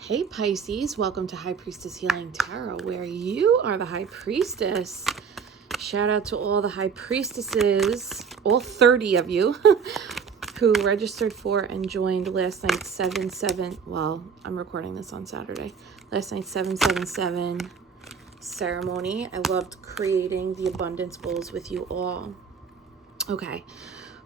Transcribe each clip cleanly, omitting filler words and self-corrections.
Hey Pisces, welcome to High Priestess Healing Tarot, where you are the High Priestess. Shout out to all the High Priestesses, all 30 of you, who registered for and joined last night's 7-7, well, I'm recording this on Saturday, last night's 7-7-7 ceremony. I loved creating the abundance bowls with you all. Okay,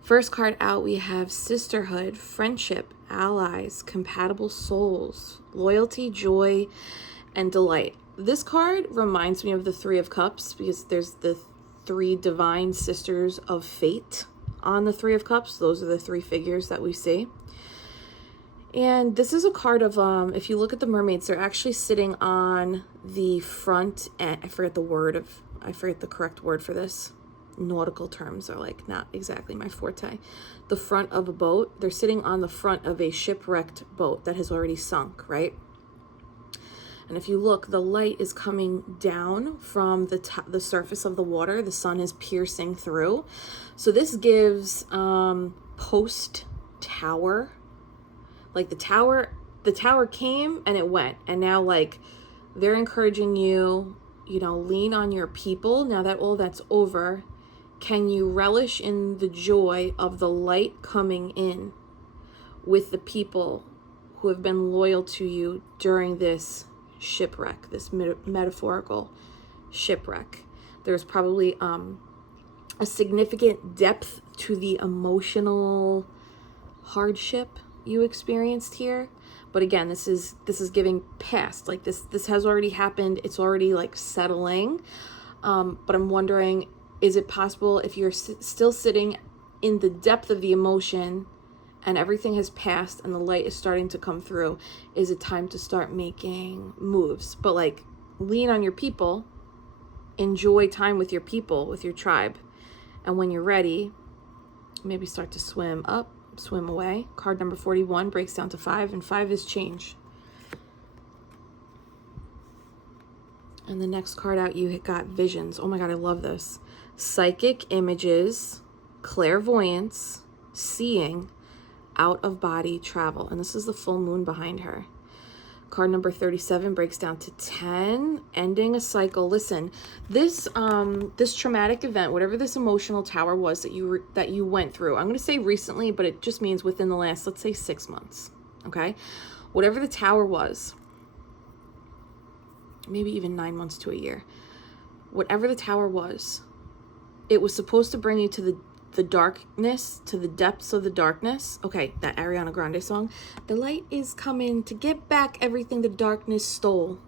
first card out, we have sisterhood, friendship, allies, compatible souls, loyalty, joy, and delight. This card reminds me of the Three of Cups because there's the three divine sisters of fate on the Three of Cups. Those are the three figures that we see. And this is a card of, if you look at the mermaids, they're actually sitting on the front, and I forget the correct word for this. Nautical terms are like not exactly my forte. The front of a boat, they're sitting on the front of a shipwrecked boat that has already sunk, right? And if you look, the light is coming down from the surface of the water. The sun is piercing through. So this gives post tower, like the tower came and it went, and now like they're encouraging you, you know, lean on your people. Now that all that's over, can you relish in the joy of the light coming in with the people who have been loyal to you during this shipwreck, this metaphorical shipwreck? There's probably a significant depth to the emotional hardship you experienced here. But again, this is giving past, like this has already happened. It's already like settling. But I'm wondering, is it possible if you're still sitting in the depth of the emotion and everything has passed and the light is starting to come through, is it time to start making moves? But like, lean on your people, enjoy time with your people, with your tribe. And when you're ready, maybe start to swim up, swim away. Card number 41 breaks down to 5, and 5 is change. And the next card out, you got visions. Oh my God, I love this. Psychic images, clairvoyance, seeing, out of body travel. And this is the full moon behind her. Card number 37 breaks down to 10, ending a cycle. Listen, this traumatic event, whatever this emotional tower was that you went through, I'm going to say recently, but it just means within the last, let's say 6 months. Okay? Whatever the tower was, maybe even 9 months to a year. Whatever the tower was, it was supposed to bring you to the darkness, to the depths of the darkness. Okay, that Ariana Grande song. The light is coming to get back everything the darkness stole.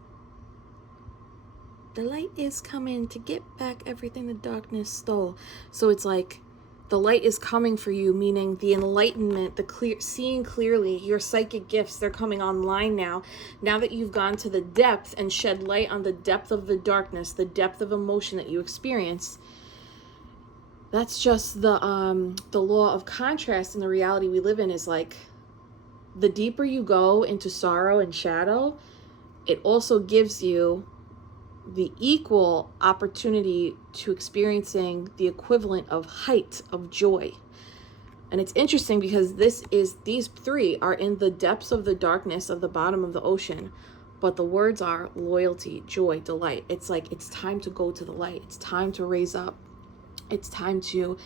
The light is coming to get back everything the darkness stole. So it's like the light is coming for you, meaning the enlightenment, the seeing clearly, your psychic gifts, they're coming online now. Now that you've gone to the depth and shed light on the depth of the darkness, the depth of emotion that you experience. That's just the law of contrast in the reality we live in, is like the deeper you go into sorrow and shadow, it also gives you the equal opportunity to experiencing the equivalent of height of joy. And it's interesting because these three are in the depths of the darkness of the bottom of the ocean, but the words are loyalty, joy, delight. It's like, it's time to go to the light. It's time to raise up. It's time to,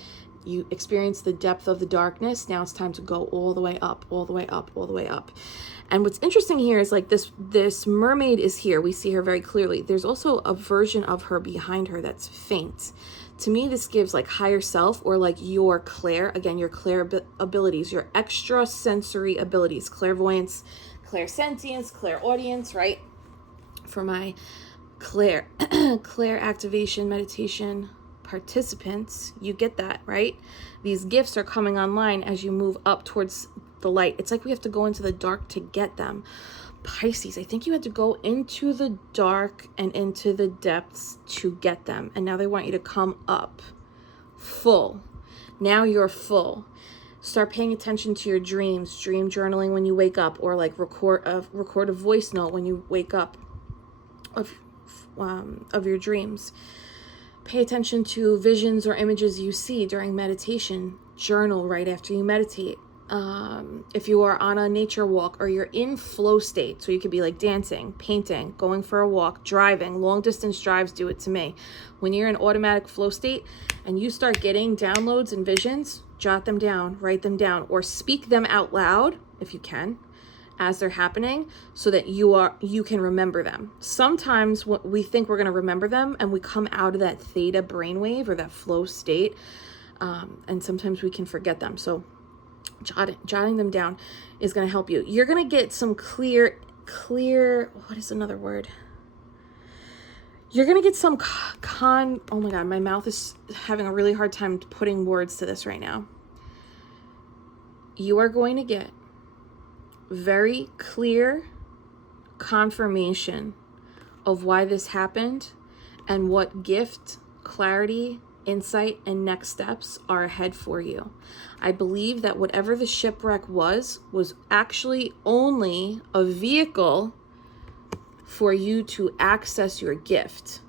you experience the depth of the darkness. Now it's time to go all the way up, all the way up, all the way up. And what's interesting here is like this mermaid is here. We see her very clearly. There's also a version of her behind her that's faint. To me, this gives like higher self, or like your clair, again, your clair abilities, your extra sensory abilities, clairvoyance, clairsentience, clairaudience, right? For my clair activation meditation participants, you get that, right? These gifts are coming online as you move up towards the light. It's like we have to go into the dark to get them. Pisces, I think you had to go into the dark and into the depths to get them. And now they want you to come up full. Now you're full. Start paying attention to your dreams, dream journaling when you wake up, or like record a voice note when you wake up of your dreams. Pay attention to visions or images you see during meditation. Journal right after you meditate. if you are on a nature walk or you're in flow state, so you could be like dancing, painting, going for a walk, driving, long distance drives do it to me. When you're in automatic flow state and you start getting downloads and visions, jot them down, write them down, or speak them out loud if you can as they're happening, so that you can remember them. Sometimes we think we're going to remember them and we come out of that theta brainwave or that flow state, and sometimes we can forget them. So jotting them down is going to help you. You're going to get some clear, what is another word? You're going to get some oh my God, my mouth is having a really hard time putting words to this right now. You are going to get very clear confirmation of why this happened and what gift, clarity, insight, and next steps are ahead for you. I believe that whatever the shipwreck was actually only a vehicle for you to access your gift.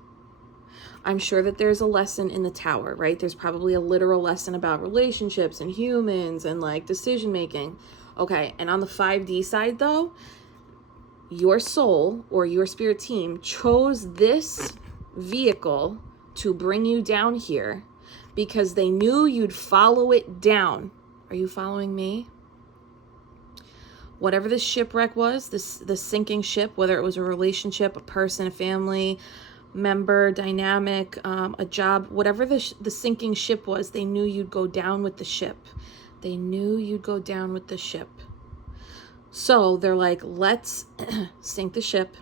I'm sure that there's a lesson in the tower, right? There's probably a literal lesson about relationships and humans and like decision making. Okay, and on the 5D side though, your soul or your spirit team chose this vehicle to bring you down here because they knew you'd follow it down. Are you following me? Whatever this shipwreck was, the sinking ship, whether it was a relationship, a person, a family member, dynamic, a job, whatever the sinking ship was, they knew you'd go down with the ship. They knew you'd go down with the ship. So they're like, let's sink the ship.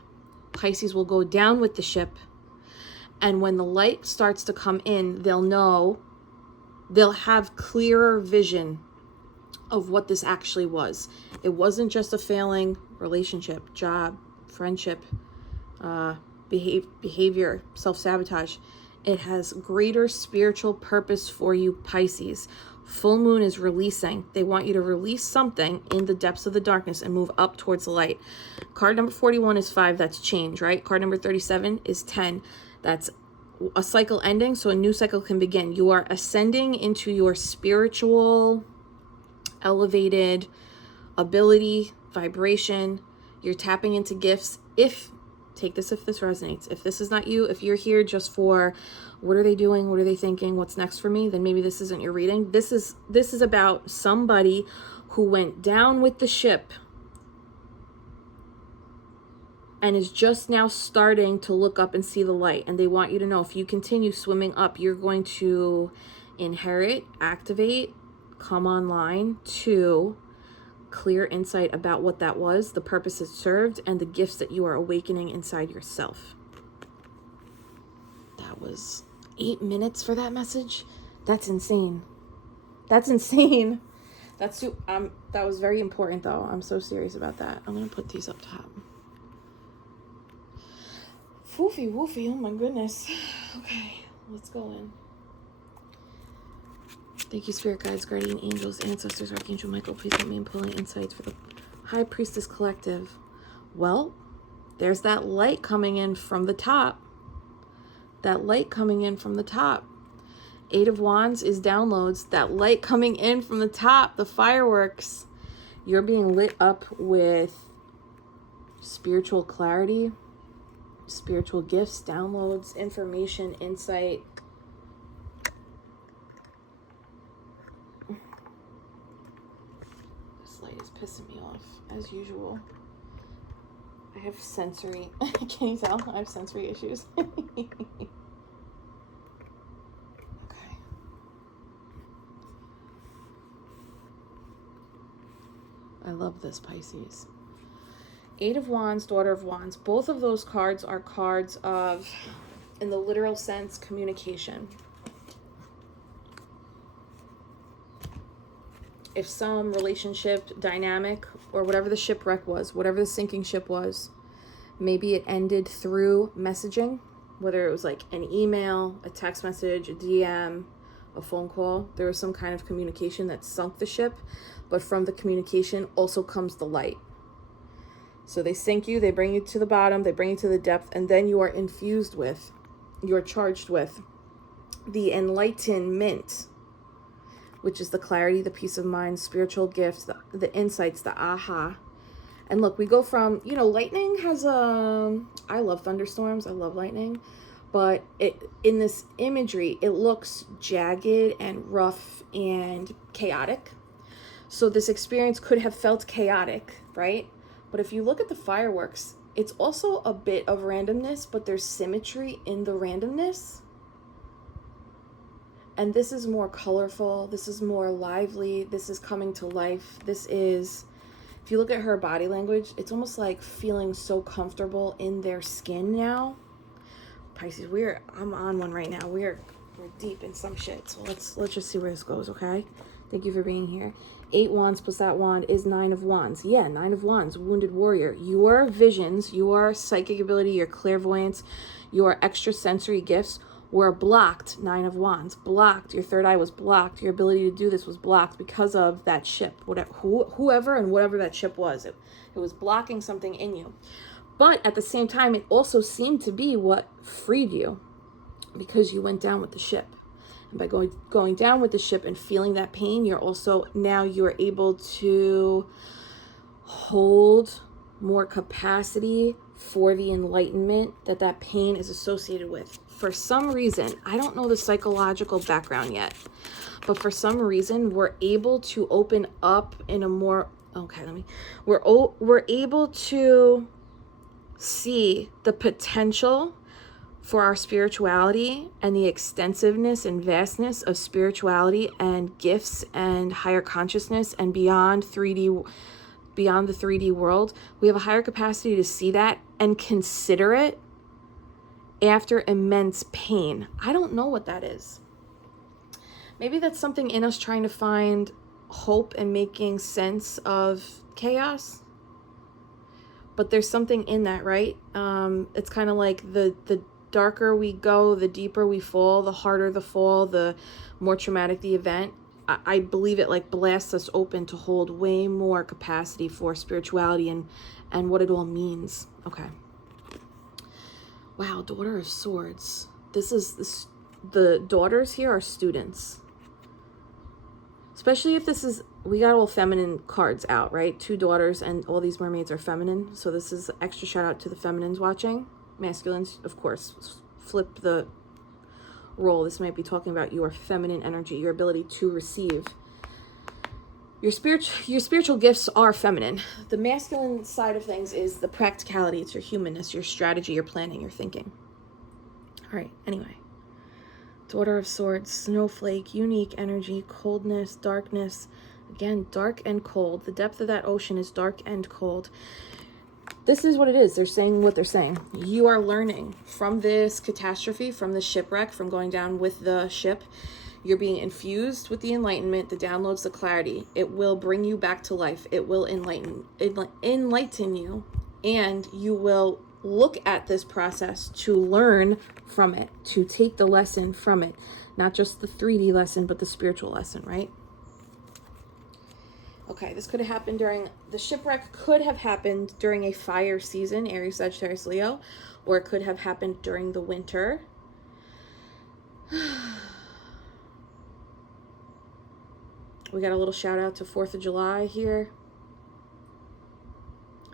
Pisces will go down with the ship. And when the light starts to come in, they'll have clearer vision of what this actually was. It wasn't just a failing relationship, job, friendship, behavior, self-sabotage. It has greater spiritual purpose for you, Pisces. Full moon is releasing. They want you to release something in the depths of the darkness and move up towards the light. Card number 41 is 5. That's change, right? Card number 37 is 10. That's a cycle ending, so a new cycle can begin. You are ascending into your spiritual, elevated ability, vibration. You're tapping into gifts. Take this if this resonates. If this is not you, if you're here just for what are they doing, what are they thinking, what's next for me, then maybe this isn't your reading. This is about somebody who went down with the ship and is just now starting to look up and see the light. And they want you to know, if you continue swimming up, you're going to inherit, activate, come online to clear insight about what that was, the purpose it served, and the gifts that you are awakening inside yourself. That was 8 minutes for that message. That's insane. That was very important though. I'm so serious about that. I'm gonna put these up top. Foofy woofy, oh my goodness. Okay, let's go in. Thank you, spirit guides, guardian angels, ancestors, Archangel Michael. Please help me in pulling insights for the High Priestess Collective. Well, there's that light coming in from the top. That light coming in from the top. 8 of Wands is downloads. That light coming in from the top, the fireworks. You're being lit up with spiritual clarity, spiritual gifts, downloads, information, insight. This light is pissing me off, as usual. I have sensory, can you tell? I have sensory issues. Okay. I love this, Pisces. 8 of Wands, Daughter of Wands. Both of those cards are cards of, in the literal sense, communication. If some relationship dynamic or whatever the shipwreck was, whatever the sinking ship was, maybe it ended through messaging, whether it was like an email, a text message, a DM, a phone call. There was some kind of communication that sunk the ship, but from the communication also comes the light. So they sink you, they bring you to the bottom, they bring you to the depth, and then you are infused with, you're charged with the enlightenment, which is the clarity, the peace of mind, spiritual gifts, the insights, the aha. And look, we go from, you know, lightning has I love thunderstorms, I love lightning, but in this imagery, it looks jagged and rough and chaotic. So this experience could have felt chaotic, right? But if you look at the fireworks, it's also a bit of randomness, but there's symmetry in the randomness. And this is more colorful. This is more lively. This is coming to life. This is, if you look at her body language, it's almost like feeling so comfortable in their skin now. Pisces, I'm on one right now. We're deep in some shit. So let's just see where this goes, okay? Thank you for being here. 8 wands plus that wand is 9 of wands. Yeah, 9 of wands, wounded warrior. Your visions, your psychic ability, your clairvoyance, your extrasensory gifts were blocked. 9 of wands, blocked. Your third eye was blocked. Your ability to do this was blocked because of that ship. Whoever and whatever that ship was, it was blocking something in you. But at the same time, it also seemed to be what freed you, because you went down with the ship. And by going down with the ship and feeling that pain, you're able to hold more capacity for the enlightenment that pain is associated with. For some reason, I don't know the psychological background yet, but for some reason, we're able to open up in a more, we're able to see the potential for our spirituality and the extensiveness and vastness of spirituality and gifts and higher consciousness and beyond the 3D world. We have a higher capacity to see that and consider it after immense pain. I don't know what that is. Maybe that's something in us trying to find hope and making sense of chaos. But there's something in that, right? It's kind of like the darker we go, the deeper we fall, the harder the fall, the more traumatic the event. I believe it like blasts us open to hold way more capacity for spirituality and what it all means. Okay. Wow, Daughter of Swords. The daughters here are students. Especially if we got all feminine cards out, right? 2 daughters and all these mermaids are feminine. So this is extra shout out to the feminines watching. Masculines, of course, flip the role. This might be talking about your feminine energy, your ability to receive. Your spiritual gifts are feminine. The masculine side of things is the practicality. It's your humanness, your strategy, your planning, your thinking. All right, anyway. Daughter of Swords, snowflake, unique energy, coldness, darkness. Again, dark and cold. The depth of that ocean is dark and cold. This is what it is. They're saying what they're saying. You are learning from this catastrophe, from the shipwreck, from going down with the ship. You're being infused with the enlightenment, the downloads, the clarity. It will bring you back to life. It will enlighten you, and you will look at this process to learn from it, to take the lesson from it. Not just the 3D lesson, but the spiritual lesson, right? Okay, this could have happened the shipwreck could have happened during a fire season, Aries, Sagittarius, Leo, or it could have happened during the winter. We got a little shout out to 4th of July here.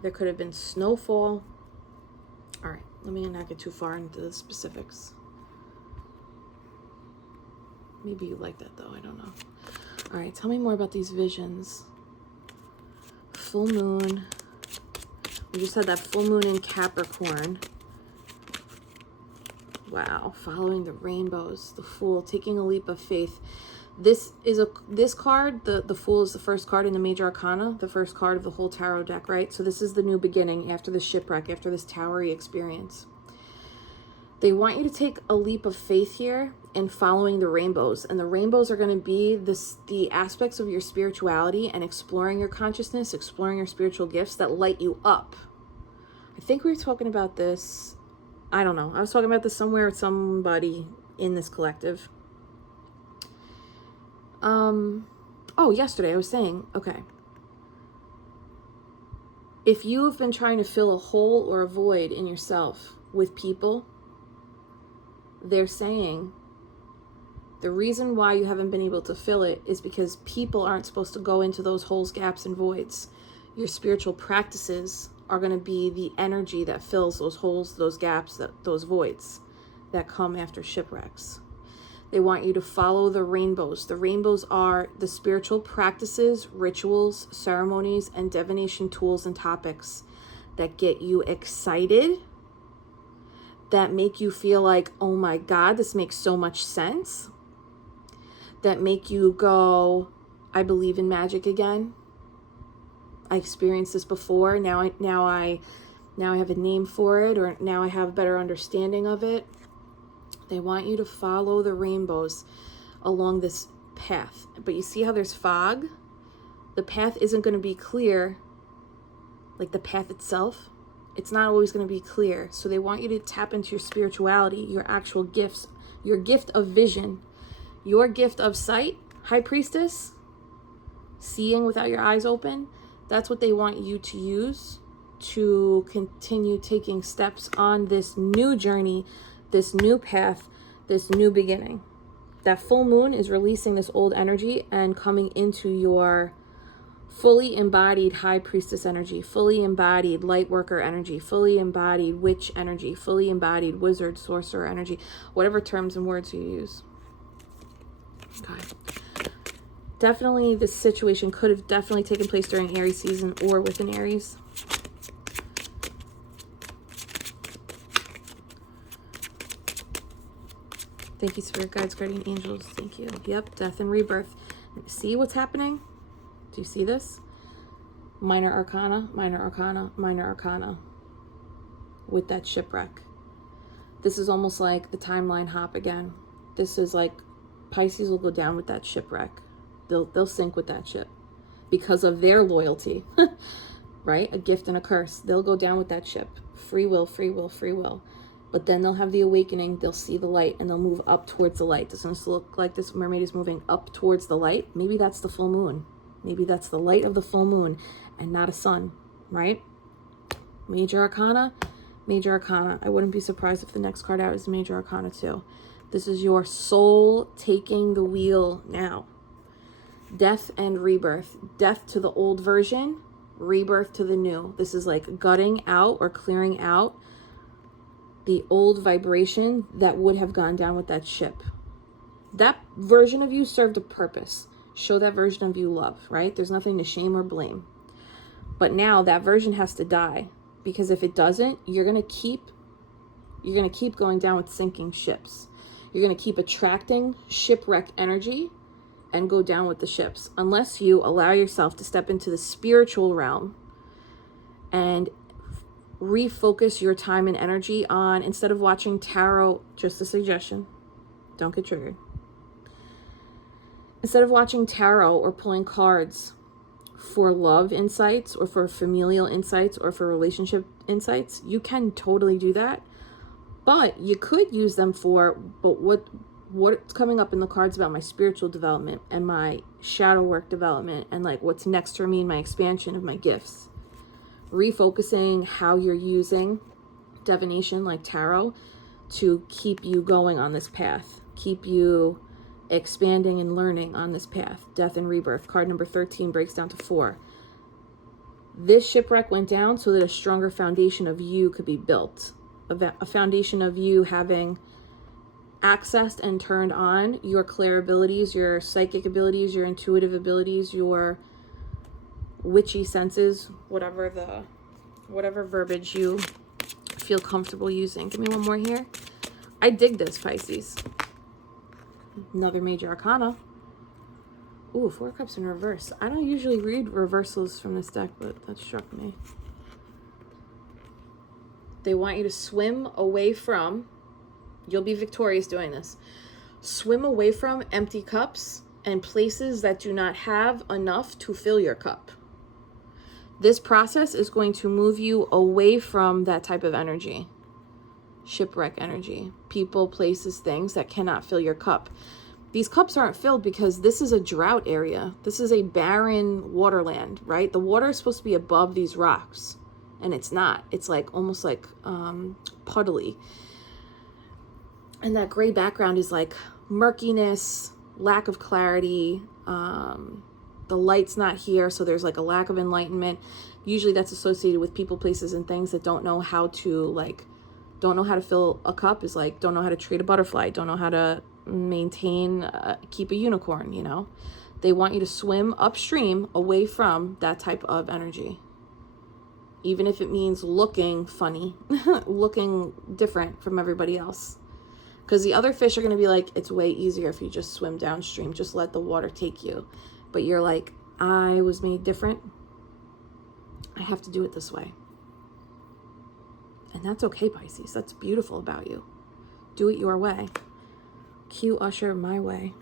There could have been snowfall. All right, let me not get too far into the specifics. Maybe you like that though, I don't know. All right, tell me more about these visions. Full moon. We just had that full moon in Capricorn. Wow, following the rainbows, the Fool, taking a leap of faith. This card, the Fool is the first card in the Major Arcana, the first card of the whole tarot deck, right? So this is the new beginning after the shipwreck, after this towery experience. They want you to take a leap of faith here in following the rainbows. And the rainbows are going to be the aspects of your spirituality and exploring your consciousness, exploring your spiritual gifts that light you up. I think we were talking about this. I don't know. I was talking about this somewhere with somebody in this collective. Yesterday I was saying, okay, if you've been trying to fill a hole or a void in yourself with people, they're saying The reason why you haven't been able to fill it is because people aren't supposed to go into those holes, gaps, and voids. Your spiritual practices are going to be the energy that fills those holes, those gaps, those voids that come after shipwrecks. They want you to follow the rainbows. The rainbows are the spiritual practices, rituals, ceremonies, and divination tools and topics that get you excited, that make you feel like, oh my God, this makes so much sense, that make you go, I believe in magic again. I experienced this before. Now I have a name for it, or now I have a better understanding of it. They want you to follow the rainbows along this path. But you see how there's fog? The path isn't going to be clear, like the path itself. It's not always going to be clear. So they want you to tap into your spirituality, your actual gifts, your gift of vision, your gift of sight, High Priestess, seeing without your eyes open. That's what they want you to use to continue taking steps on this new journey, this new path, this new beginning. That full moon is releasing this old energy and coming into your fully embodied High Priestess energy, fully embodied light worker energy, fully embodied witch energy, fully embodied wizard, sorcerer energy, whatever terms and words you use. Okay. Definitely, this situation could have definitely taken place during Aries season or within Aries. Thank you, Spirit Guides, Guardian Angels. Thank you. Yep, death and rebirth. See what's happening? Do you see this? Minor Arcana, Minor Arcana, Minor Arcana. With that shipwreck. This is almost like the timeline hop again. This is like Pisces will go down with that shipwreck. They'll sink with that ship because of their loyalty, right? A gift and a curse. They'll go down with that ship. Free will, free will, free will. But then they'll have the awakening. They'll see the light and they'll move up towards the light. Doesn't this look like this mermaid is moving up towards the light? Maybe that's the full moon. Maybe that's the light of the full moon and not a sun, right? Major Arcana, Major Arcana. I wouldn't be surprised if the next card out is Major Arcana too. This is your soul taking the wheel now. Death and rebirth. Death to the old version, rebirth to the new. This is like gutting out or clearing out the old vibration that would have gone down with that ship. That version of you served a purpose. Show that version of you love, right? There's nothing to shame or blame. But now that version has to die, because if it doesn't, you're going to keep going down with sinking ships. You're going to keep attracting shipwreck energy and go down with the ships, unless you allow yourself to step into the spiritual realm and refocus your time and energy on, instead of watching tarot, just a suggestion, don't get triggered. Instead of watching tarot or pulling cards for love insights or for familial insights or for relationship insights, you can totally do that. But you could use them for, but what's coming up in the cards about my spiritual development and my shadow work development and like what's next for me in my expansion of my gifts. Refocusing how you're using divination like tarot to keep you going on this path, keep you expanding and learning on this path. Death and rebirth. Card number 13 breaks down to 4. This shipwreck went down so that a stronger foundation of you could be built. A foundation of you having accessed and turned on your clair abilities, your psychic abilities, your intuitive abilities, your witchy senses, whatever verbiage you feel comfortable using. Give me one more here. I dig this, Pisces. Another Major Arcana. Ooh, 4 Cups in reverse. I don't usually read reversals from this deck, but that struck me. They want you to swim away from, you'll be victorious doing this, swim away from empty cups and places that do not have enough to fill your cup. This process is going to move you away from that type of energy. Shipwreck energy. People, places, things that cannot fill your cup. These cups aren't filled because this is a drought area. This is a barren waterland, right? The water is supposed to be above these rocks, and it's not. It's like almost like puddly. And that gray background is like murkiness, lack of clarity, the light's not here, so there's like a lack of enlightenment. Usually that's associated with people, places, and things that don't know how to, like, don't know how to fill a cup, is like, don't know how to treat a butterfly, don't know how to maintain, keep a unicorn, you know? They want you to swim upstream away from that type of energy. Even if it means looking funny, looking different from everybody else. Because the other fish are going to be like, it's way easier if you just swim downstream. Just let the water take you. But you're like, I was made different. I have to do it this way. And that's okay, Pisces. That's beautiful about you. Do it your way. Cue Usher my way.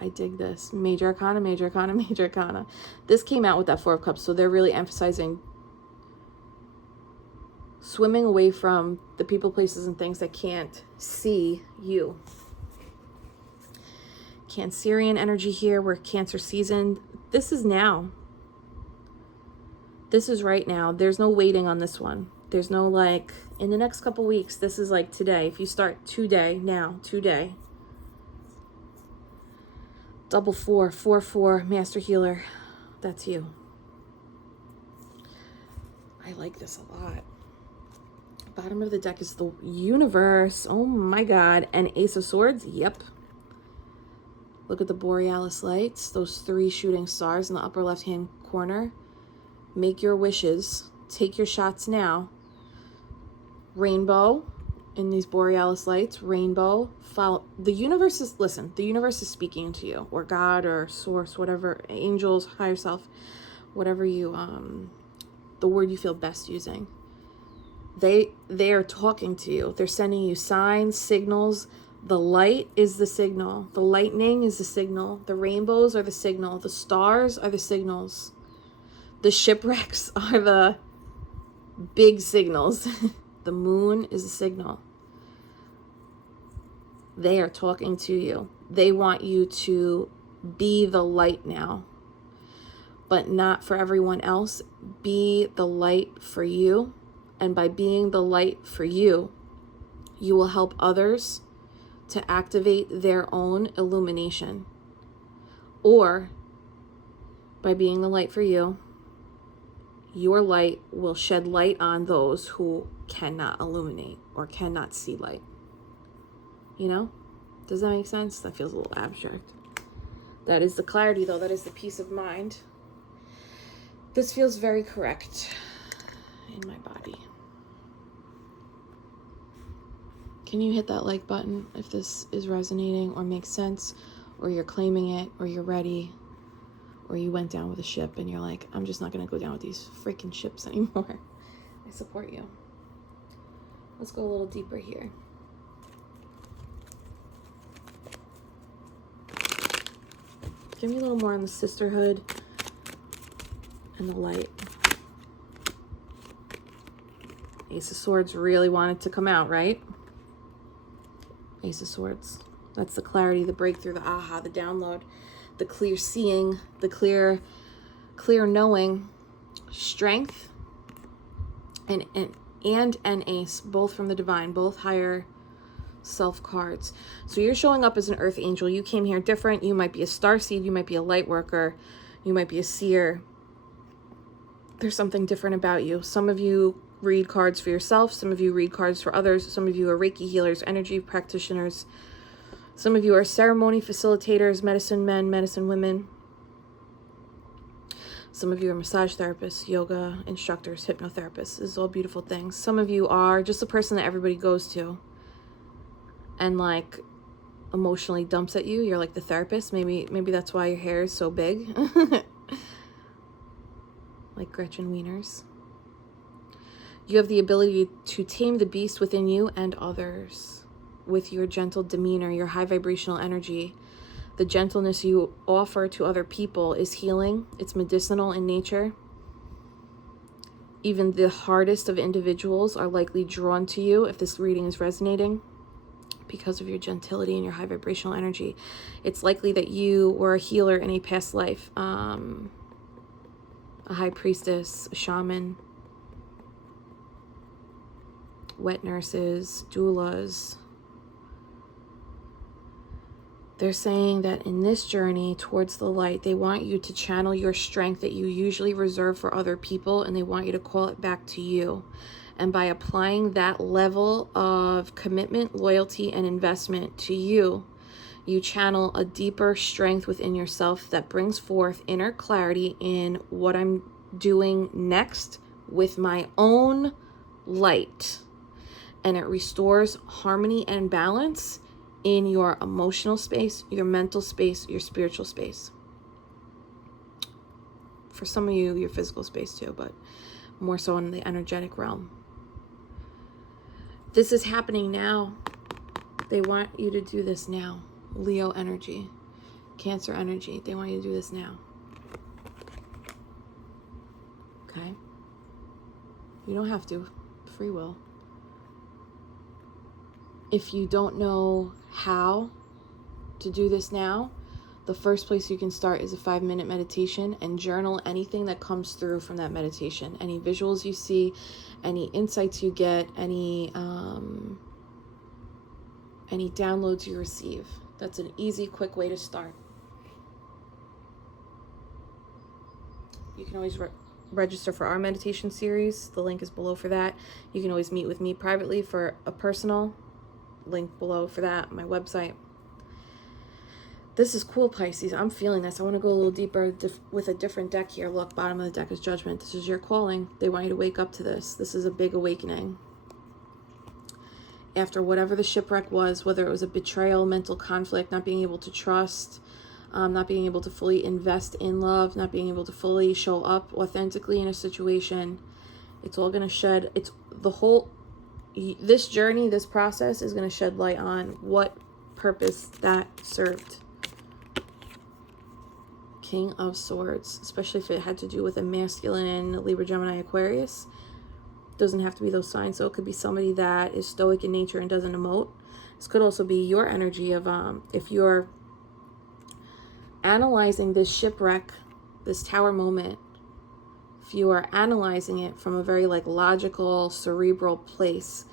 I dig this. Major Arcana, Major Arcana, Major Arcana. This came out with that Four of Cups. So they're really emphasizing swimming away from the people, places, and things that can't see you. Cancerian energy here. We're Cancer season. This is now. This is right now. There's no waiting on this one. There's no like, in the next couple weeks. This is like today. If you start today, now, today. Double 4, 4-4, Master Healer. That's you. I like this a lot. Bottom of the deck is the Universe. Oh my God. And Ace of Swords. Yep. Look at the Borealis lights. Those 3 shooting stars in the upper left-hand corner. Make your wishes. Take your shots now. Rainbow in these Borealis lights. Rainbow. Follow. The universe is, listen, the universe is speaking to you. Or God or source, whatever. Angels, higher self. Whatever you, the word you feel best using. They are talking to you. They're sending you signs, signals. The light is the signal. The lightning is the signal. The rainbows are the signal. The stars are the signals. The shipwrecks are the big signals. The moon is a signal. They are talking to you. They want you to be the light now. But not for everyone else. Be the light for you. And by being the light for you, you will help others to activate their own illumination. Or by being the light for you, your light will shed light on those who cannot illuminate or cannot see light. You know? Does that make sense? That feels a little abstract. That is the clarity, though. That is the peace of mind. This feels very correct in my body. Can you hit that like button if this is resonating or makes sense, or you're claiming it, or you're ready, or you went down with a ship and you're like, I'm just not going to go down with these freaking ships anymore. I support you. Let's go a little deeper here. Give me a little more on the sisterhood and the light. Ace of Swords really wanted to come out, right? Ace of Swords. That's the clarity, the breakthrough, the aha, the download, the clear seeing, the clear knowing, strength, and an ace, both from the divine, both higher self cards. So you're showing up as an earth angel. You came here different. You might be a starseed. You might be a light worker. You might be a seer. There's something different about you. Some of you read cards for yourself. Some of you read cards for others. Some of you are Reiki healers, energy practitioners. Some of you are ceremony facilitators, medicine men, medicine women. Some of you are massage therapists, yoga instructors, hypnotherapists. This is all beautiful things. Some of you are just the person that everybody goes to and like emotionally dumps at you. You're like the therapist. Maybe that's why your hair is so big. Like Gretchen Wieners. You have the ability to tame the beast within you and others with your gentle demeanor, your high vibrational energy. The gentleness you offer to other people is healing. It's medicinal in nature. Even the hardest of individuals are likely drawn to you if this reading is resonating because of your gentility and your high vibrational energy. It's likely that you were a healer in a past life, a high priestess, a shaman, wet nurses, doulas. They're saying that in this journey towards the light, they want you to channel your strength that you usually reserve for other people, and they want you to call it back to you. And by applying that level of commitment, loyalty, and investment to you, you channel a deeper strength within yourself that brings forth inner clarity in what I'm doing next with my own light. And it restores harmony and balance in your emotional space, your mental space, your spiritual space. For some of you, your physical space too, but more so in the energetic realm. This is happening now. They want you to do this now. Leo energy, Cancer energy. They want you to do this now. Okay? You don't have to. Free will. If you don't know how to do this now, the first place you can start is a 5-minute meditation and journal anything that comes through from that meditation. Any visuals you see, any insights you get, any downloads you receive. That's an easy, quick way to start. You can always register for our meditation series. The link is below for that. You can always meet with me privately for a personal. Link below for that, my website. This is cool, Pisces. I'm feeling this. I want to go a little deeper with a different deck here. Look, bottom of the deck is Judgment. This is your calling. They want you to wake up to this. This is a big awakening. After whatever the shipwreck was, whether it was a betrayal, mental conflict, not being able to trust, not being able to fully invest in love, not being able to fully show up authentically in a situation, it's all going to shed, it's the whole, this journey, this process is going to shed light on what purpose that served. King of Swords, especially if it had to do with a masculine Libra, Gemini, Aquarius. Doesn't have to be those signs, so it could be somebody that is stoic in nature and doesn't emote. This could also be your energy of if you're analyzing this shipwreck, this tower moment, if you are analyzing it from a very logical, cerebral place,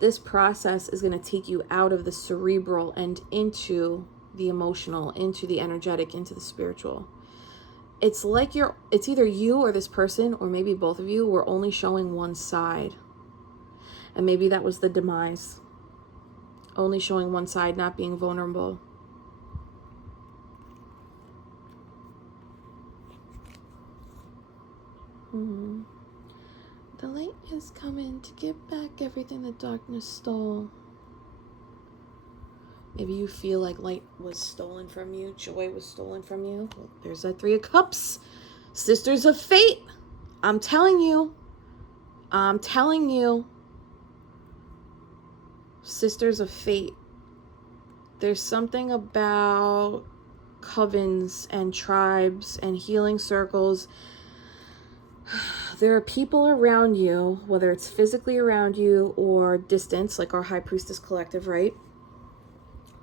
this process is going to take you out of the cerebral and into the emotional, into the energetic, into the spiritual. It's like it's either you or this person, or maybe both of you, were only showing one side. And maybe that was the demise. Only showing one side, not being vulnerable. The light is coming to get back everything the darkness stole. Maybe you feel like light was stolen from you, joy was stolen from you. Well, there's that 3 of Cups. Sisters of fate. I'm telling you. Sisters of fate. There's something about covens and tribes and healing circles. There are people around you, whether it's physically around you or distance, like our High Priestess Collective, right?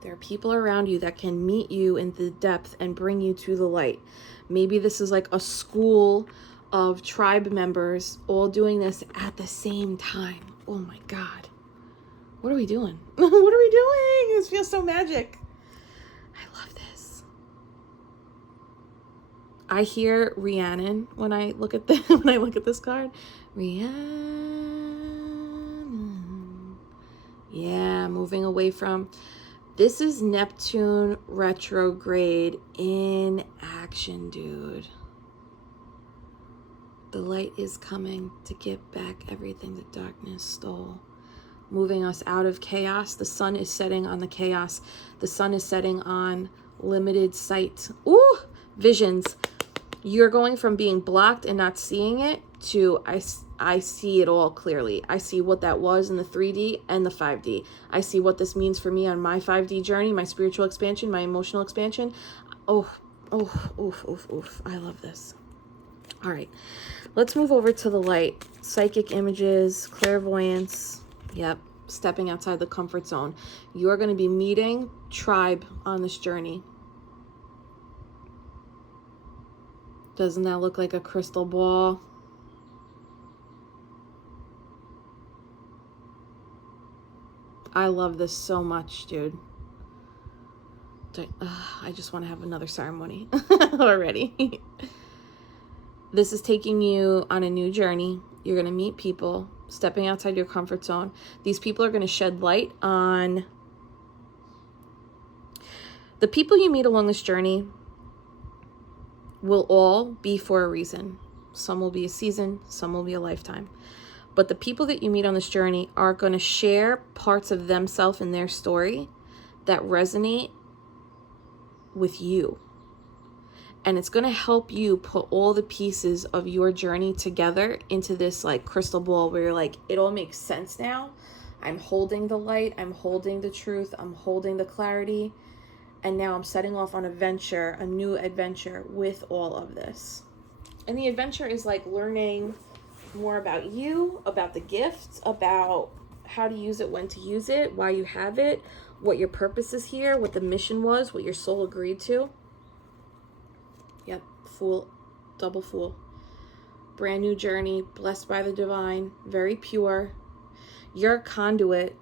There are people around you that can meet you in the depth and bring you to the light. Maybe this is like a school of tribe members all doing this at the same time. Oh my God. What are we doing? What are we doing? This feels so magic. I love this. I hear Rhiannon when I look at this card. Rhiannon. Yeah, moving away from. This is Neptune retrograde in action, dude. The light is coming to get back everything the darkness stole. Moving us out of chaos. The sun is setting on the chaos. The sun is setting on limited sight. Ooh, visions. You're going from being blocked and not seeing it to I see it all clearly. I see what that was in the 3D and the 5D. I see what this means for me on my 5D journey, my spiritual expansion, my emotional expansion. Oof. I love this. All right, let's move over to the light. Psychic images, clairvoyance. Yep, stepping outside the comfort zone. You're going to be meeting tribe on this journey. Doesn't that look like a crystal ball? I love this so much, dude. I just want to have another ceremony already. This is taking you on a new journey. You're going to meet people, stepping outside your comfort zone. These people are going to shed light on the people you meet along this journey. Will all be for a reason. Some will be a season, some will be a lifetime. But the people that you meet on this journey are going to share parts of themselves and their story that resonate with you. And it's going to help you put all the pieces of your journey together into this like crystal ball where you're like, it all makes sense now. I'm holding the light, I'm holding the truth, I'm holding the clarity. And now I'm setting off on a venture, a new adventure with all of this. And the adventure is like learning more about you, about the gifts, about how to use it, when to use it, why you have it, what your purpose is here, what the mission was, what your soul agreed to. Yep, Fool, double Fool. Brand new journey, blessed by the divine, very pure. You're a conduit,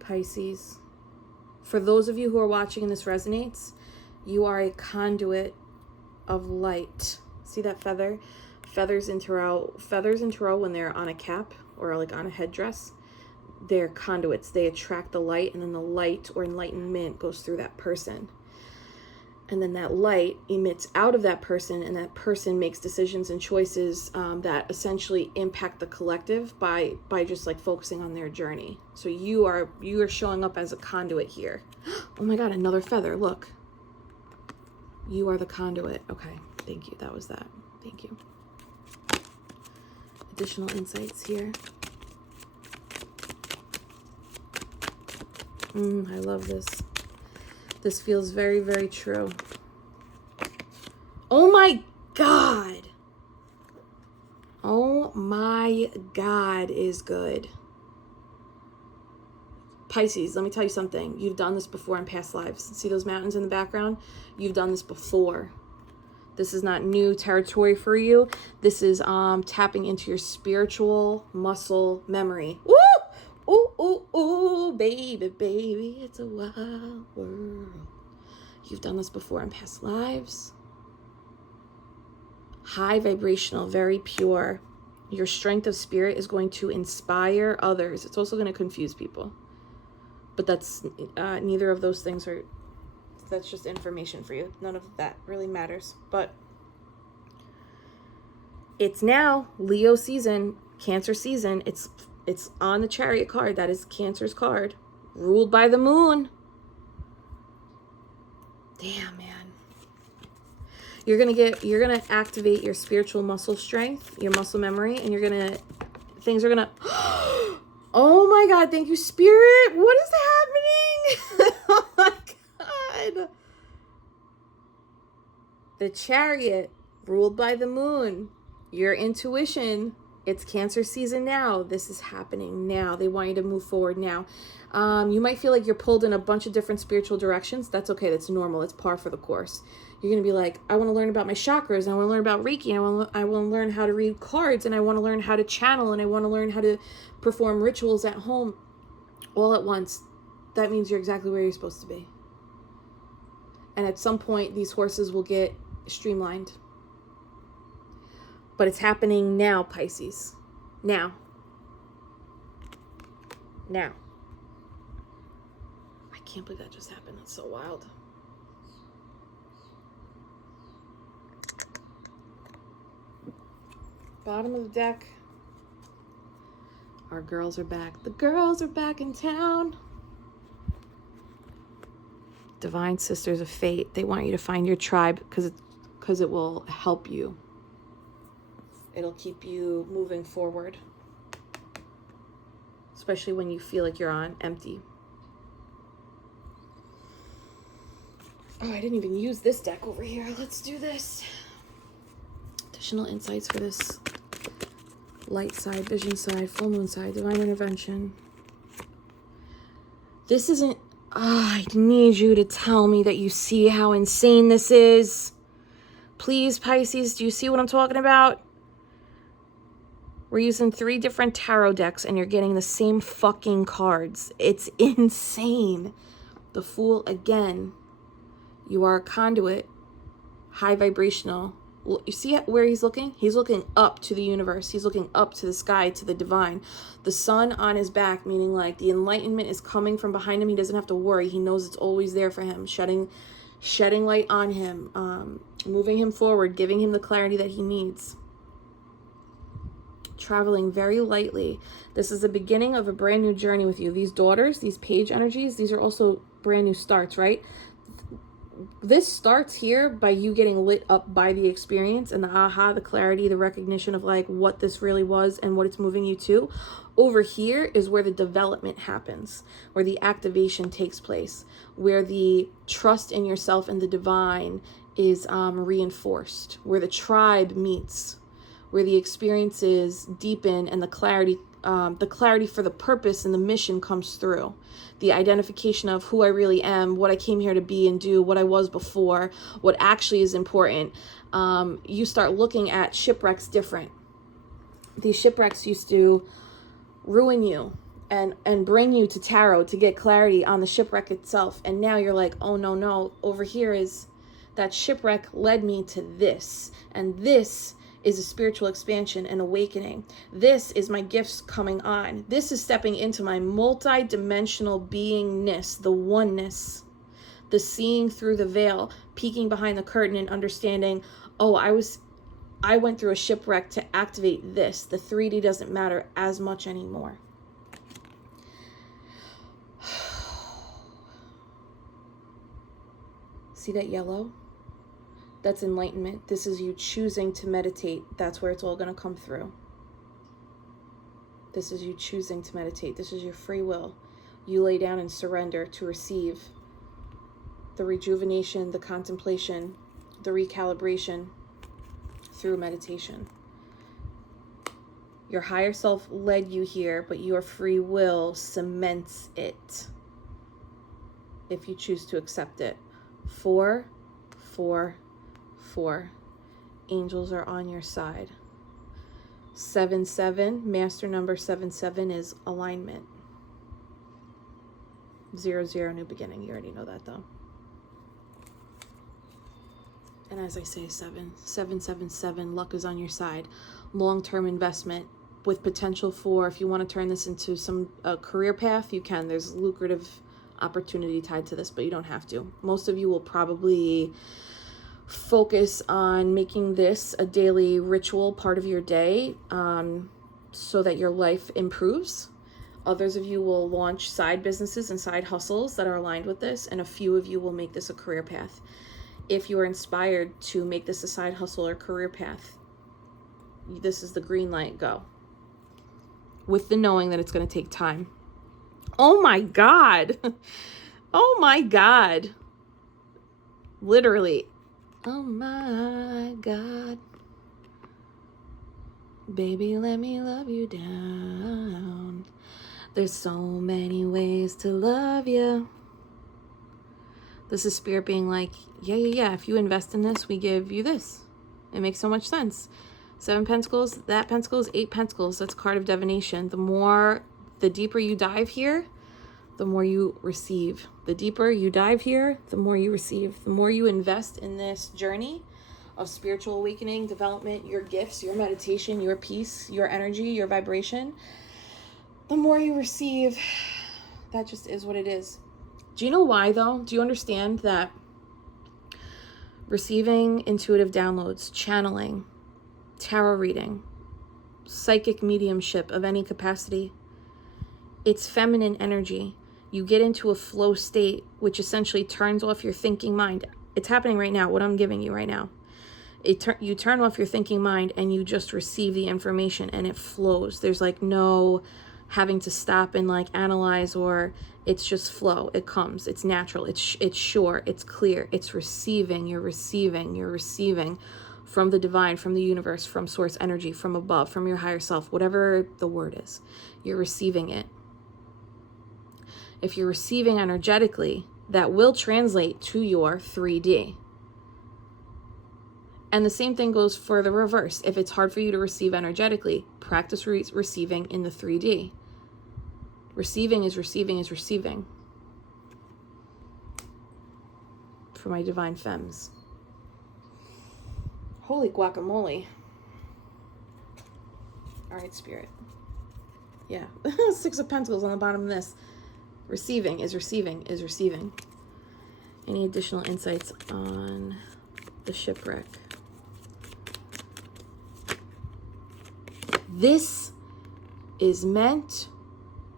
Pisces. For those of you who are watching and this resonates, you are a conduit of light. See that feather? Feathers in tarot when they're on a cap or like on a headdress, they're conduits. They attract the light, and then the light or enlightenment goes through that person. And then that light emits out of that person, and that person makes decisions and choices that essentially impact the collective by just like focusing on their journey. So you are showing up as a conduit here. Oh my God, another feather, look. You are the conduit. Okay, thank you. That was that. Thank you. Additional insights here. I love this. This feels very, very true. Oh my God. Oh my God is good. Pisces, let me tell you something. You've done this before in past lives. See those mountains in the background? You've done this before. This is not new territory for you. This is tapping into your spiritual muscle memory. Woo! Ooh, ooh, ooh, baby, baby, it's a wild world. You've done this before in past lives. High vibrational, very pure. Your strength of spirit is going to inspire others. It's also going to confuse people. But that's neither of those things are, that's just information for you. None of that really matters. But it's now Leo season, Cancer season. It's on the Chariot card. That is Cancer's card. Ruled by the moon. Damn, man. You're gonna activate your spiritual muscle strength, your muscle memory, and things are gonna oh my God, thank you, Spirit. What is happening? Oh my God. The Chariot, ruled by the moon. Your intuition. It's Cancer season now. This is happening now. They want you to move forward now. You might feel like you're pulled in a bunch of different spiritual directions. That's okay. That's normal. It's par for the course. You're going to be like, I want to learn about my chakras, and I want to learn about Reiki, and I want to learn how to read cards, and I want to learn how to channel, and I want to learn how to perform rituals at home all at once. That means you're exactly where you're supposed to be. And at some point, these horses will get streamlined. But it's happening now, Pisces. Now. Now. I can't believe that just happened. That's so wild. Bottom of the deck. Our girls are back. The girls are back in town. Divine Sisters of Fate. They want you to find your tribe because it will help you. It'll keep you moving forward. Especially when you feel like you're on empty. Oh, I didn't even use this deck over here. Let's do this. Additional insights for this light side, vision side, full moon side, divine intervention. This isn't... I need you to tell me that you see how insane this is. Please, Pisces, do you see what I'm talking about? We're using 3 different tarot decks and you're getting the same fucking cards. It's insane. The Fool again. You are a conduit, high vibrational. You see where he's looking? He's looking up to the universe. He's looking up to the sky, to the divine. The sun on his back, meaning like the enlightenment is coming from behind him. He doesn't have to worry. He knows it's always there for him, shedding light on him, moving him forward, giving him the clarity that he needs. Traveling very lightly. This is the beginning of a brand new journey with you. These daughters, these page energies, these are also brand new starts, right? This starts here by you getting lit up by the experience and the aha, the clarity, the recognition of like what this really was and what it's moving you to. Over here is where the development happens, where the activation takes place, where the trust in yourself and the divine is reinforced, where the tribe meets, where the experiences deepen and the clarity for the purpose and the mission comes through. The identification of who I really am, what I came here to be and do, what I was before, what actually is important. You start looking at shipwrecks different. These shipwrecks used to ruin you and bring you to tarot to get clarity on the shipwreck itself. And now you're like, oh no, over here is that shipwreck led me to this. And this is a spiritual expansion and awakening. This is my gifts coming on. This is stepping into my multi-dimensional beingness, the oneness, the seeing through the veil, peeking behind the curtain and understanding, oh, I went through a shipwreck to activate this. The 3D doesn't matter as much anymore. See that yellow? That's enlightenment. This is you choosing to meditate. That's where it's all going to come through. This is you choosing to meditate. This is your free will. You lay down and surrender to receive the rejuvenation, the contemplation, the recalibration through meditation. Your higher self led you here, but your free will cements it if you choose to accept it. 4, 4, 4. Angels are on your side. 7, 7. Master number 7, 7 is alignment. 0, 0, new beginning. You already know that though. And as I say, 7, 7, 7, 7. Luck is on your side. Long-term investment with potential for, if you want to turn this into a career path, you can. There's lucrative opportunity tied to this, but you don't have to. Most of you will probably focus on making this a daily ritual part of your day, so that your life improves. Others of you will launch side businesses and side hustles that are aligned with this, and a few of you will make this a career path. If you are inspired to make this a side hustle or career path, this is the green light, go. With the knowing that it's going to take time. Oh my God. Oh my God. Literally. Oh my God. Baby, let me love you down. There's so many ways to love you. This is spirit being like, yeah. If you invest in this, we give you this. It makes so much sense. 7 pentacles, that pentacles, 8 pentacles. That's card of divination. The deeper you dive here, the more you receive. The deeper you dive here, the more you receive. The more you invest in this journey of spiritual awakening, development, your gifts, your meditation, your peace, your energy, your vibration, the more you receive. That just is what it is. Do you know why though? Do you understand that receiving intuitive downloads, channeling, tarot reading, psychic mediumship of any capacity, it's feminine energy. You get into a flow state, which essentially turns off your thinking mind. It's happening right now, what I'm giving you right now. You turn off your thinking mind and you just receive the information and it flows. There's like no having to stop and like analyze, or it's just flow. It comes, it's natural, it's sure, it's clear, it's receiving. You're receiving from the divine, from the universe, from source energy, from above, from your higher self, whatever the word is, you're receiving it. If you're receiving energetically, that will translate to your 3D. And the same thing goes for the reverse. If it's hard for you to receive energetically, practice receiving in the 3D. Receiving is receiving is receiving. For my divine femmes. Holy guacamole. All right, Spirit. Yeah. 6 of Pentacles on the bottom of this. Receiving is receiving is receiving. Any additional insights on the shipwreck? This is meant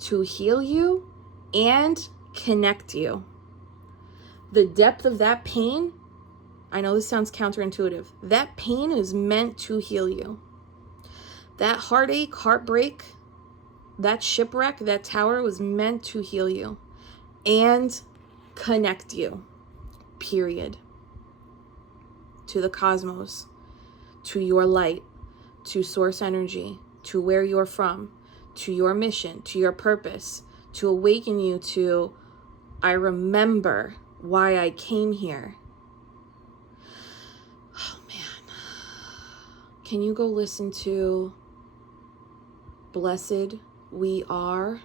to heal you and connect you. The depth of that pain, I know this sounds counterintuitive, that pain is meant to heal you. That heartache, heartbreak, that shipwreck, that tower was meant to heal you and connect you, period. To the cosmos, to your light, to source energy, to where you're from, to your mission, to your purpose, to awaken you to, I remember why I came here. Oh man. Can you go listen to Blessed We Are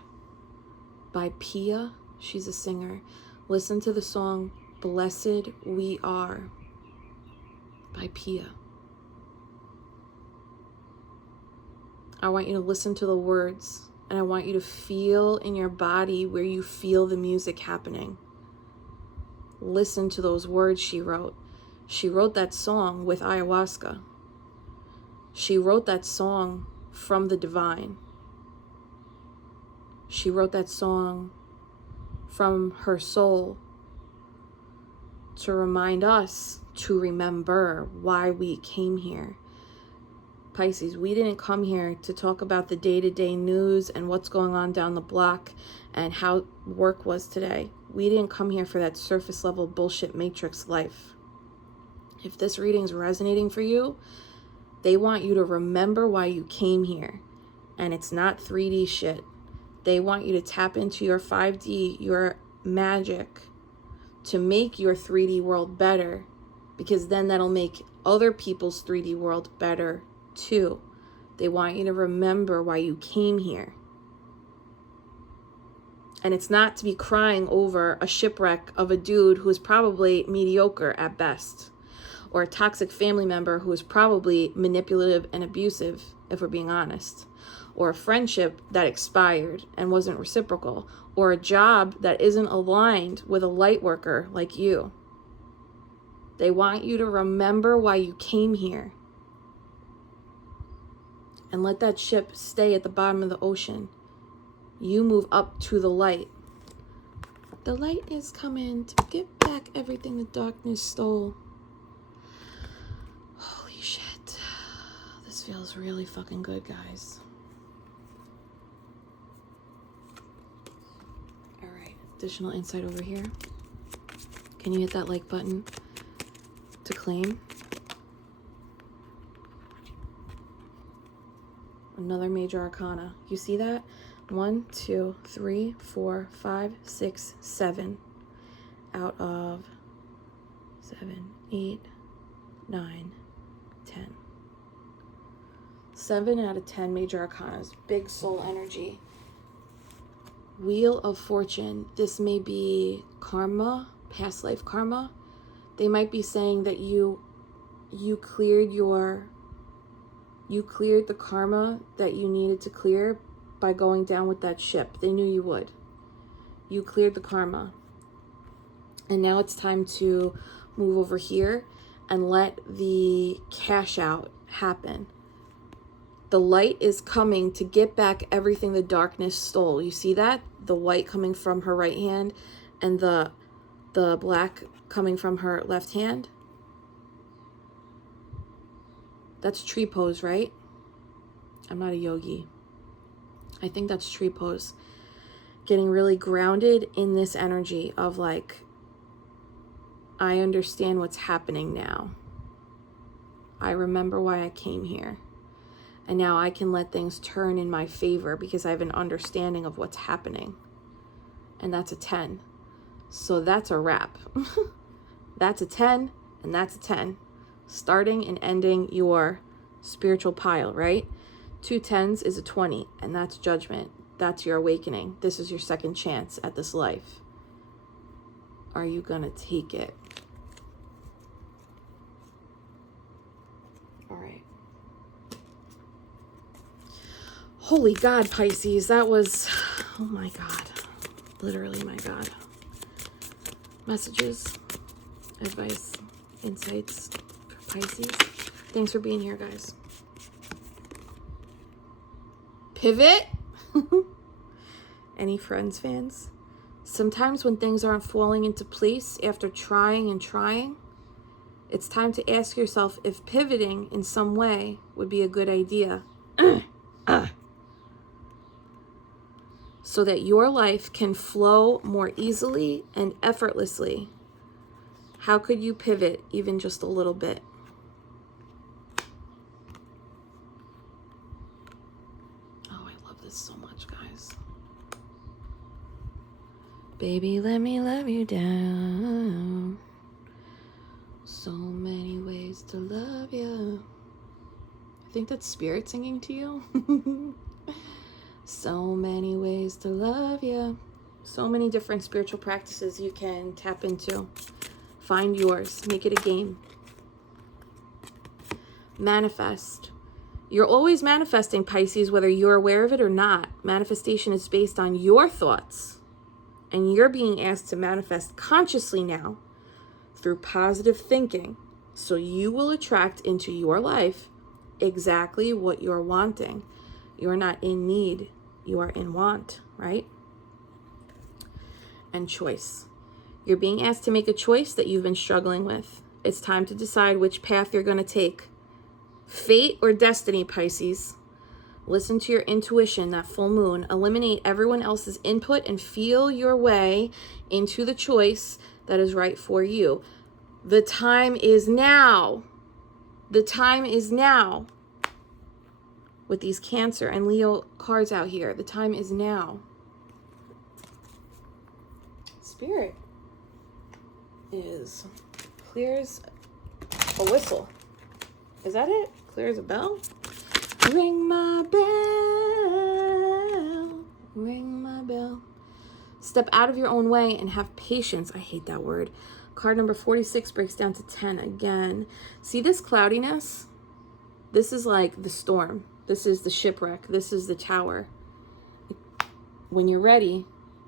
by BAYBEEE? She's a singer. Listen to the song Blessed We Are by BAYBEEE. I want you to listen to the words, and I want you to feel in your body where you feel the music happening. Listen to those words she wrote. She wrote that song with ayahuasca. She wrote that song from the divine. She wrote that song from her soul to remind us to remember why we came here. Pisces, we didn't come here to talk about the day-to-day news and what's going on down the block and how work was today. We didn't come here for that surface level bullshit matrix life. If this reading's resonating for you, they want you to remember why you came here. And it's not 3D shit. They want you to tap into your 5D, your magic, to make your 3D world better, because then that'll make other people's 3D world better too. They want you to remember why you came here. And it's not to be crying over a shipwreck of a dude who is probably mediocre at best, or a toxic family member who is probably manipulative and abusive, if we're being honest, or a friendship that expired and wasn't reciprocal, or a job that isn't aligned with a light worker like you. They want you to remember why you came here. And let that ship stay at the bottom of the ocean. You move up to the light. The light is coming to get back everything the darkness stole. Holy shit. This feels really fucking good, guys. All right, additional insight over here. Can you hit that like button to claim? Another major arcana. You see that? 1, 2, 3, 4, 5, 6, 7 out of 7, 8, 9, 10. 7 out of 10 major arcanas. Big soul energy. Wheel of Fortune. This may be karma, past life karma. They might be saying that you cleared the karma that you needed to clear by going down with that ship. They knew you would. You cleared the karma. And now it's time to move over here and let the cash out happen. The light is coming to get back everything the darkness stole. You see that? The white coming from her right hand and the black coming from her left hand. That's tree pose, right? I'm not a yogi. I think that's tree pose. Getting really grounded in this energy of like, I understand what's happening now. I remember why I came here. And now I can let things turn in my favor because I have an understanding of what's happening. And that's a 10. So that's a wrap. That's a 10 and that's a 10. starting and ending your spiritual pile, right? 2 10s is a 20, and that's judgment. That's your awakening. This is your second chance at this life. Are you gonna take it? All right. Holy God, Pisces, that was, oh my God, literally my God. Messages, advice, insights for Pisces. Thanks for being here, guys. Pivot. Any Friends fans? Sometimes when things aren't falling into place after trying and trying, it's time to ask yourself if pivoting in some way would be a good idea. So that your life can flow more easily and effortlessly. How could you pivot even just a little bit? Oh, I love this so much, guys. Baby, let me love you down. So many ways to love you. I think that's Spirit singing to you. So many ways to love you. So many different spiritual practices you can tap into. Find yours. Make it a game. Manifest. You're always manifesting, Pisces, whether you're aware of it or not. Manifestation is based on your thoughts. And you're being asked to manifest consciously now through positive thinking. So you will attract into your life exactly what you're wanting. You're not in need. You are in want, right? And choice. You're being asked to make a choice that you've been struggling with. It's time to decide which path you're going to take. Fate or destiny, Pisces. Listen to your intuition, that full moon. Eliminate everyone else's input and feel your way into the choice that is right for you. The time is now. The time is now. With these Cancer and Leo cards out here, the time is now. Spirit is clears a whistle. Is that it? Clears a bell? Ring my bell. Ring my bell. Step out of your own way and have patience. I hate that word. Card number 46 breaks down to 10 again. See this cloudiness? This is like the storm. This is the shipwreck. This is the tower. When you're ready,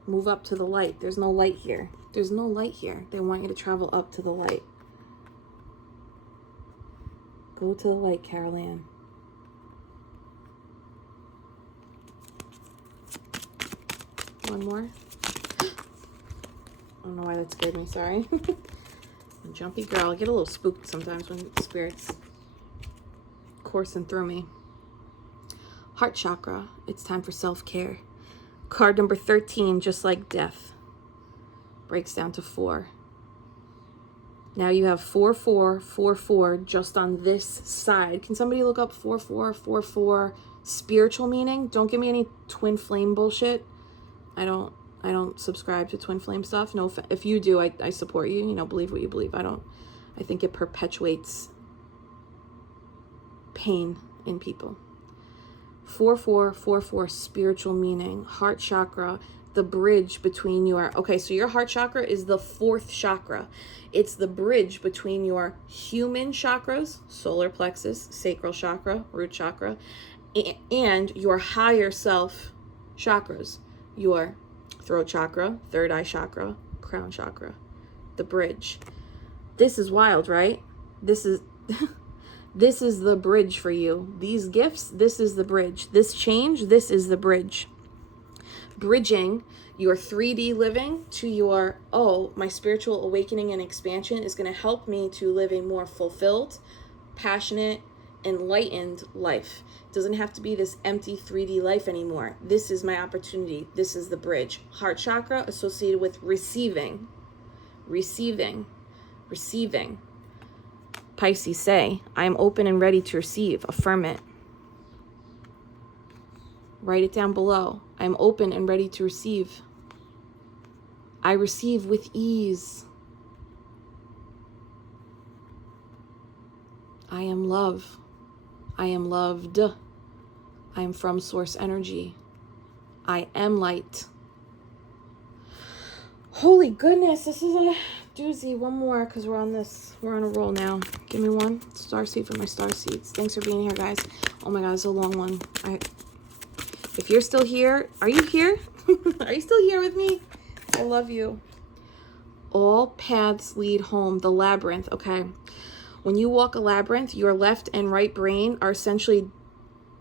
move up to the light. There's no light here. There's no light here. They want you to travel up to the light. Go to the light, Carol Ann. One more. I don't know why that scared me. Sorry. I'm a jumpy girl. I get a little spooked sometimes when spirits coursing through me. Heart chakra. It's time for self-care. Card number 13, just like death, breaks down to 4. Now you have 4, 4, 4, 4 just on this side. Can somebody look up 4, 4, 4, 4 spiritual meaning? Don't give me any twin flame bullshit. I don't subscribe to twin flame stuff. No, if you do, I support you. You know, believe what you believe. I think it perpetuates pain in people. 4, 4, 4, 4 spiritual meaning. Heart chakra, the bridge between your... Okay, so your heart chakra is the 4th chakra. It's the bridge between your human chakras, solar plexus, sacral chakra, root chakra, and your higher self chakras. Your throat chakra, third eye chakra, crown chakra. The bridge. This is wild, right? This is... This is the bridge for you. These gifts, this is the bridge. This change, this is the bridge. Bridging your 3D living to your, oh, my spiritual awakening and expansion is going to help me to live a more fulfilled, passionate, enlightened life. It doesn't have to be this empty 3D life anymore. This is my opportunity. This is the bridge. Heart chakra associated with receiving. Receiving. Receiving. Pisces, say, I am open and ready to receive. Affirm it. Write it down below. I am open and ready to receive. I receive with ease. I am love. I am loved. I am from source energy. I am light. Holy goodness, this is a doozy. One more, because we're on a roll now. Give me one star seed for my star seeds. Thanks for being here, guys. Oh my God, it's a long one. If you're still here, are you here? Are you still here with me? I love you. All paths lead home. The labyrinth, okay. When you walk a labyrinth, your left and right brain are essentially,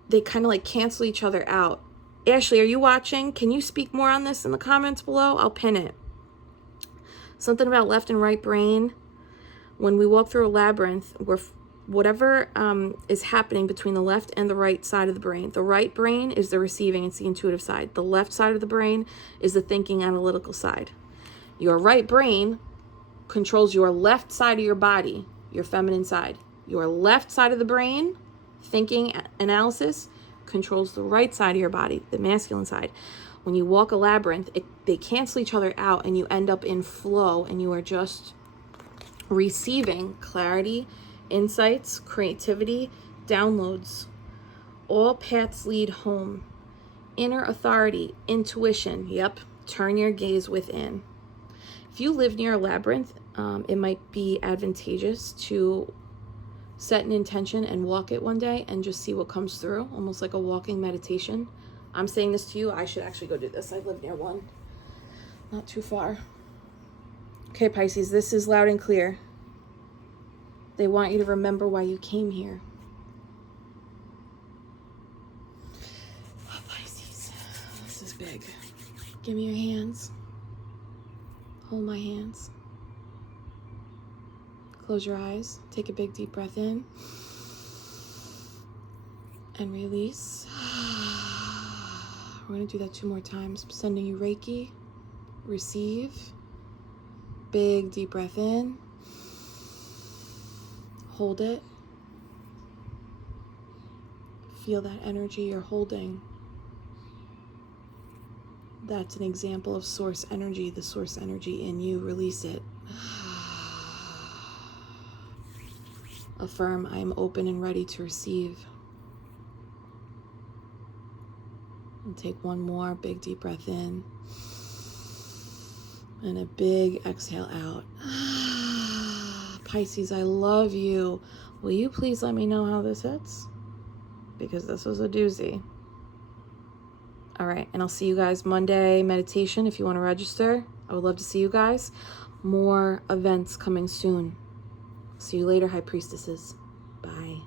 they kind of like cancel each other out. Ashley, are you watching? Can you speak more on this in the comments below? I'll pin it. Something about left and right brain. When we walk through a labyrinth, whatever is happening between the left and the right side of the brain. The right brain is the receiving, it's the intuitive side. The left side of the brain is the thinking, analytical side. Your right brain controls your left side of your body, your feminine side. Your left side of the brain, thinking, analysis, controls the right side of your body, the masculine side. When you walk a labyrinth, they cancel each other out and you end up in flow, and you are just receiving clarity, insights, creativity, downloads. All paths lead home. Inner authority, intuition. Yep, turn your gaze within. If you live near a labyrinth, it might be advantageous to set an intention and walk it one day and just see what comes through, almost like a walking meditation. I'm saying this to you. I should actually go do this. I live near one, not too far. Okay, Pisces, this is loud and clear. They want you to remember why you came here. Oh, Pisces, this is big. Give me your hands. Hold my hands. Close your eyes. Take a big deep breath in. And release. We're going to do that 2 more times. I'm sending you Reiki. Receive. Big deep breath in. Hold it. Feel that energy you're holding. That's an example of source energy, the source energy in you. Release it. Affirm, I am open and ready to receive. And take one more big deep breath in. And a big exhale out. Pisces, I love you. Will you please let me know how this hits? Because this was a doozy. All right, and I'll see you guys Monday meditation if you want to register. I would love to see you guys. More events coming soon. See you later, High Priestesses. Bye.